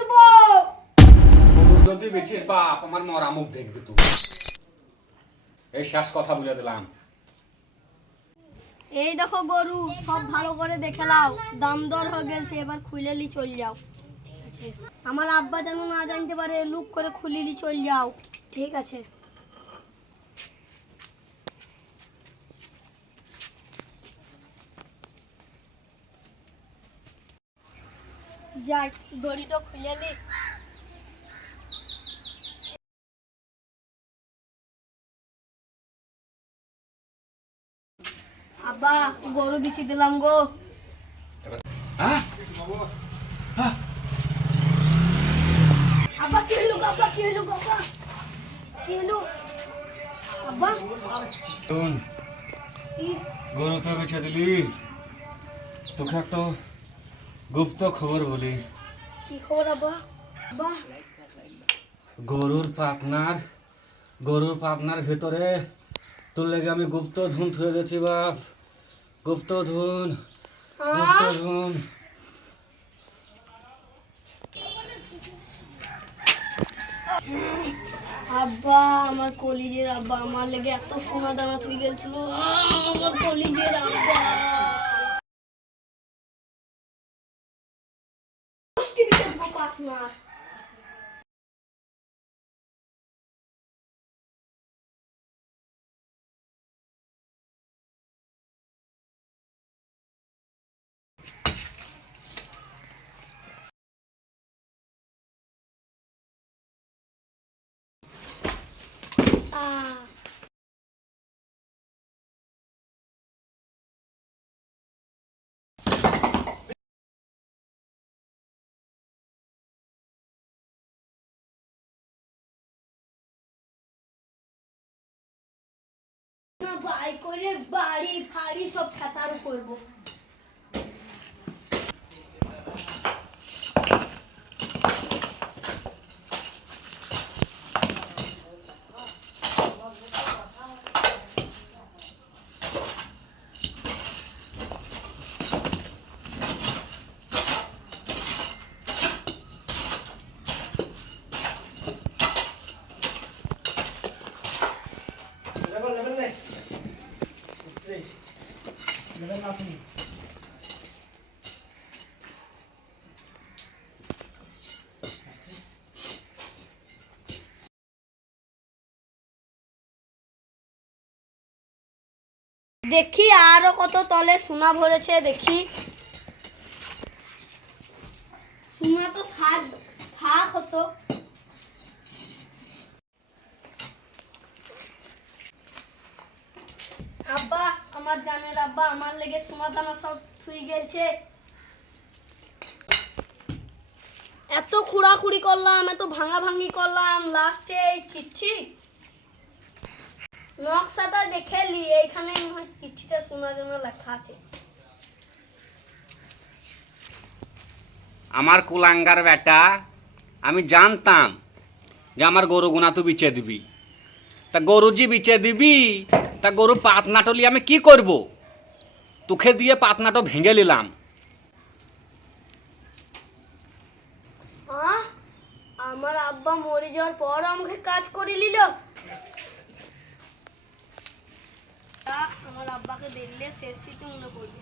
দেব। যদি বাপ আমার মরা মুখ দেখবি এই শেষ কথা বলে দিলাম। এই দেখো গরু সব ভালো করে দেখে লাও দাম দর হয়ে গেছে এবার খুলেলি চল যাও। আমার আব্বা যেন না জানতে পারে লুক করে খুলিলি চল যাও। ঠিক আছে। যাক দড়িটা খুলেলি আব্বা, গরু বিছি দিলাম গো। আব্বা কি হলো আব্বা। কি হলো আব্বা গরু তো বেছে দিলি। তোকে একটা গুপ্ত খবর বলি। কি খবর আব্বা? গরুর পাতনার গরুর পাতনার ভেতরে তোর লেগে আমি গুপ্ত ধুন থুয়ে গেছি বাপ। গুপ্ত ধুন গুপ্ত ধুন। আব্বা আমার কলিজের আব্বা আমার লেগে এত সোনা দানা থুই গেছিল আমার কলিজের আব্বা। bakmak. Ah. বাই করে বাড়ি ফাড়ি সব খাতার করব। দেখি আরও কত তলে সোনা ভরেছে দেখি। সোনা তো থাক থাক হতো আব্বা আমার জানের আব্বা, আমার লেগে সোনা দানা সব থুই গেছে এত খুঁড়াখুড়ি করলাম, এত ভাঙা ভাঙি করলাম, লাস্টে এই চিঠি। নকশাটা দেখে লি, এইখানে চিঠিটা শোনার জন্য লেখা আছে। আমার কুলাঙ্গার বেটা, আমি জানতাম যে আমার গরু গুনা তুই বিচে দিবি। তা গরু যে বিচে দিবি তা গরু পাতনাটলি আমি কি করব? তোকে দিয়ে পাতনাটো ভেঙে নিলাম। আমার আব্বা মরে যাওয়ার পর আমাকে কাজ করে নিল। আমার আব্বাকে দেখলে শেষ সিটি মনে করবে।